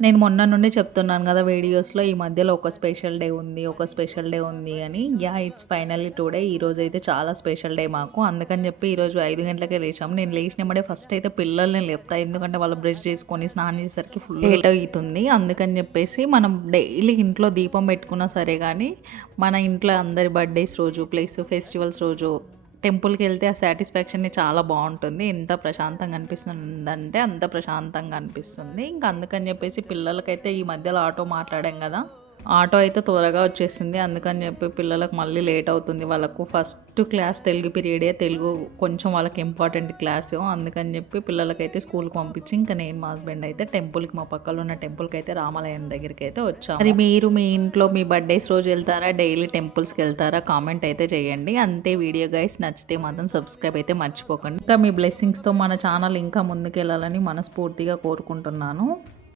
నేను మొన్న నుండి చెప్తున్నాను కదా వీడియోస్‌లో, ఈ మధ్యలో ఒక స్పెషల్ డే ఉంది, ఒక స్పెషల్ డే ఉంది అని. It's finally today. ఈరోజైతే చాలా స్పెషల్ డే మాకు. అందుకని చెప్పి ఈరోజు 5 గంటలకే లేచాము. నేను లేచినెంబడే ఫస్ట్ అయితే పిల్లల్ని లేపుతా. ఎందుకంటే వాళ్ళు బ్రష్ చేసుకొని స్నానం చేసేసరికి ఫుల్ లేట్ అవుతుంది. అందుకని చెప్పేసి మనం డైలీ ఇంట్లో దీపం పెట్టుకున్నా సరే కానీ, మన ఇంట్లో అందరి బర్త్డేస్ రోజు ప్లస్ ఫెస్టివల్స్ రోజు టెంపుల్‌కి వెళ్తే ఆ సాటిస్ఫాక్షన్‌ని చాలా బావుంటుంది. ఎంత ప్రశాంతంగా అనిపిస్తుందంటే అంత ప్రశాంతంగా అనిపిస్తుంది. ఇంక అందుకని చెప్పేసి పిల్లలకైతే ఈ మధ్యలో ఆటో మాట్లాడాం కదా! ఆటో అయితే త్వరగా వచ్చేసింది. అందుకని చెప్పి పిల్లలకు మళ్ళీ లేట్ అవుతుంది. వాళ్ళకు ఫస్ట్ క్లాస్ తెలుగు పీరియడే. తెలుగు కొంచెం వాళ్ళకి ఇంపార్టెంట్ క్లాసు. అందుకని చెప్పి పిల్లలకైతే స్కూల్‌కి పంపించి ఇంకా నేను మా హస్బెండ్ అయితే టెంపుల్‌కి, మా పక్కలో ఉన్న టెంపుల్‌కి అయితే రామాలయం దగ్గరికి అయితే వచ్చాము. మరి మీరు మీ ఇంట్లో మీ బర్త్డేస్ రోజు వెళ్తారా? డైలీ టెంపుల్స్‌కి వెళ్తారా? కామెంట్ అయితే చేయండి. అంతే వీడియో గైస్. నచ్చితే మాత్రం సబ్స్క్రైబ్ అయితే మర్చిపోకండి. ఇంకా మీ బ్లెస్సింగ్స్‌తో మన ఛానల్ ఇంకా ముందుకెళ్ళాలని మనస్ఫూర్తిగా కోరుకుంటున్నాను.